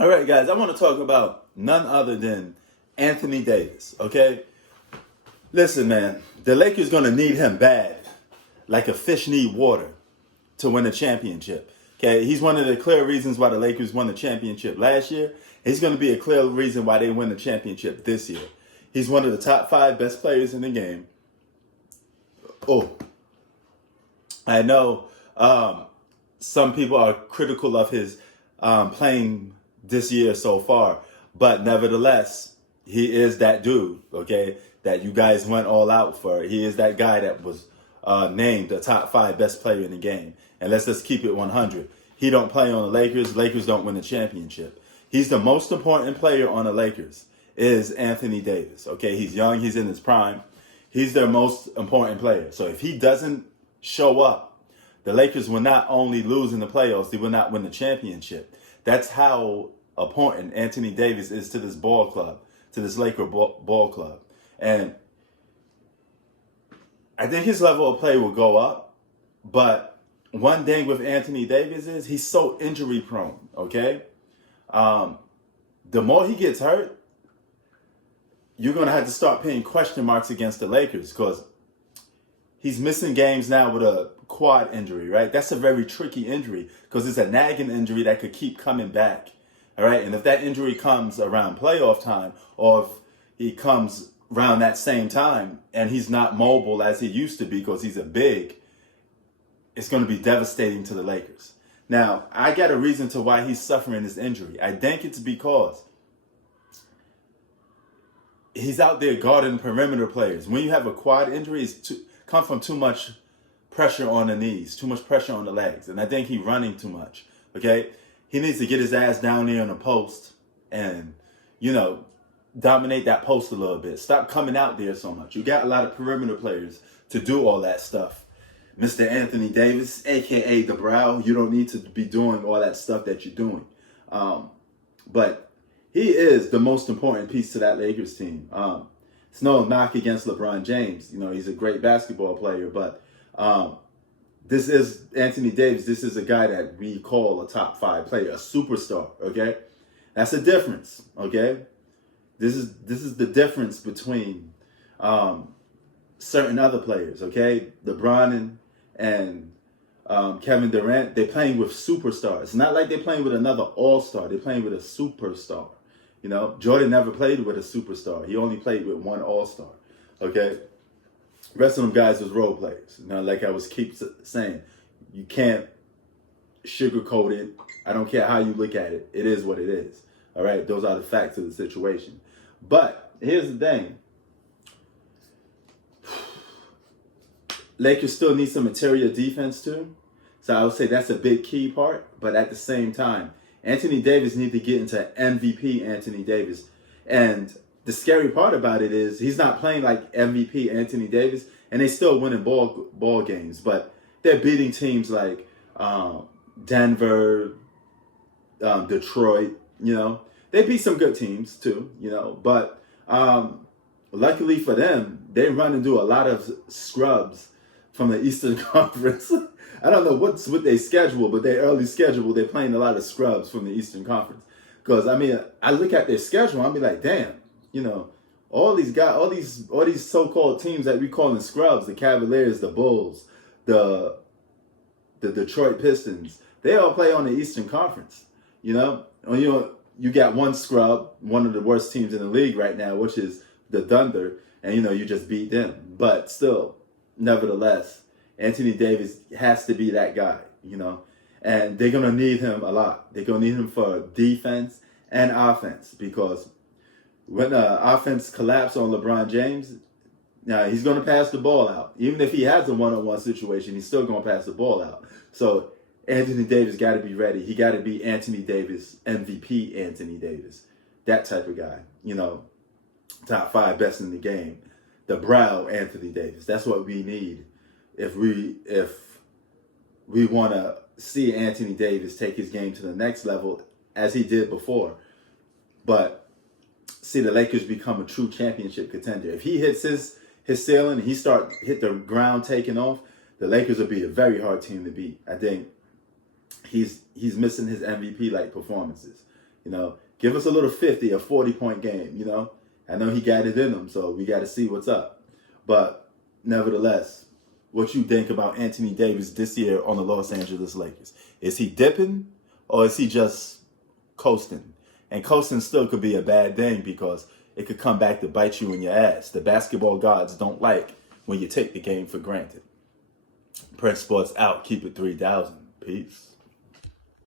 All right, guys, I want to talk about none other than Anthony Davis, okay? Listen, man, the Lakers going to need him bad, like a fish need water to win a championship. Okay, he's one of the clear reasons why the Lakers won the championship last year. He's going to be a clear reason why they win the championship this year. He's one of the top 5 best players in the game. Oh, I know some people are critical of his playing this year so far, but nevertheless, he is that dude, okay, that you guys went all out for. He is that guy that was named the top 5 best player in the game. And let's just keep it 100. He don't play on the Lakers. Lakers don't win the championship. He's the most important player on the Lakers is Anthony Davis, okay? He's young. He's in his prime. He's their most important player. So if he doesn't show up, the Lakers will not only lose in the playoffs, they will not win the championship. That's how important Anthony Davis is to this ball club, to this Laker ball club. And I think his level of play will go up. But one thing with Anthony Davis is he's so injury prone, okay? The more he gets hurt, you're going to have to start putting question marks against the Lakers because he's missing games now with a quad injury, right? That's a very tricky injury because it's a nagging injury that could keep coming back, all right? And if that injury comes around playoff time or if he comes around that same time and he's not mobile as he used to be because he's a big, it's going to be devastating to the Lakers. Now, I got a reason to why he's suffering this injury. I think it's because he's out there guarding perimeter players. When you have a quad injury, it's come from too much pressure on the knees, too much pressure on the legs. And I think he's running too much, okay? He needs to get his ass down there on the post and, dominate that post a little bit. Stop coming out there so much. You got a lot of perimeter players to do all that stuff. Mr. Anthony Davis, a.k.a. the Brow, you don't need to be doing all that stuff that you're doing. But he is the most important piece to that Lakers team. It's no knock against LeBron James. He's a great basketball player, but this is Anthony Davis. This is a guy that we call a top 5 player, a superstar, okay? That's a difference, okay? This is the difference between certain other players, okay? LeBron and Kevin Durant, they're playing with superstars. It's not like they're playing with another all-star. They're playing with a superstar. Jordan never played with a superstar. He only played with one all-star, okay? The rest of them guys was role players. Like I was keep saying, you can't sugarcoat it. I don't care how you look at it. It is what it is, all right? Those are the facts of the situation. But here's the thing. Lakers still need some interior defense too. So I would say that's a big key part. But at the same time, Anthony Davis needs to get into MVP Anthony Davis. And the scary part about it is he's not playing like MVP Anthony Davis. And they still winning ball games. But they're beating teams like Denver, Detroit, They beat some good teams too, But luckily for them, they run and do a lot of scrubs from the Eastern Conference. I don't know what's with their schedule, but their early schedule, they're playing a lot of scrubs from the Eastern Conference. Because I look at their schedule, I'll be like, damn, all these guys, all these so-called teams that we call them scrubs, the Cavaliers, the Bulls, the Detroit Pistons, they all play on the Eastern Conference. You got one scrub, one of the worst teams in the league right now, which is the Thunder, and you just beat them. But still, nevertheless, Anthony Davis has to be that guy, and they're going to need him a lot. They're going to need him for defense and offense because when offense collapse on LeBron James, now he's going to pass the ball out. Even if he has a one-on-one situation, he's still going to pass the ball out. So Anthony Davis got to be ready. He got to be Anthony Davis, MVP Anthony Davis, that type of guy, top 5 best in the game. The Brow Anthony Davis. That's what we need if we want to see Anthony Davis take his game to the next level as he did before. But see the Lakers become a true championship contender. If he hits his ceiling and he hit the ground taking off, the Lakers will be a very hard team to beat. I think he's missing his MVP like performances. Give us a little 50 or 40-point game, I know he got it in him, so we got to see what's up. But nevertheless, what you think about Anthony Davis this year on the Los Angeles Lakers? Is he dipping or is he just coasting? And coasting still could be a bad thing because it could come back to bite you in your ass. The basketball gods don't like when you take the game for granted. Prince Sports out. Keep it 3000. Peace.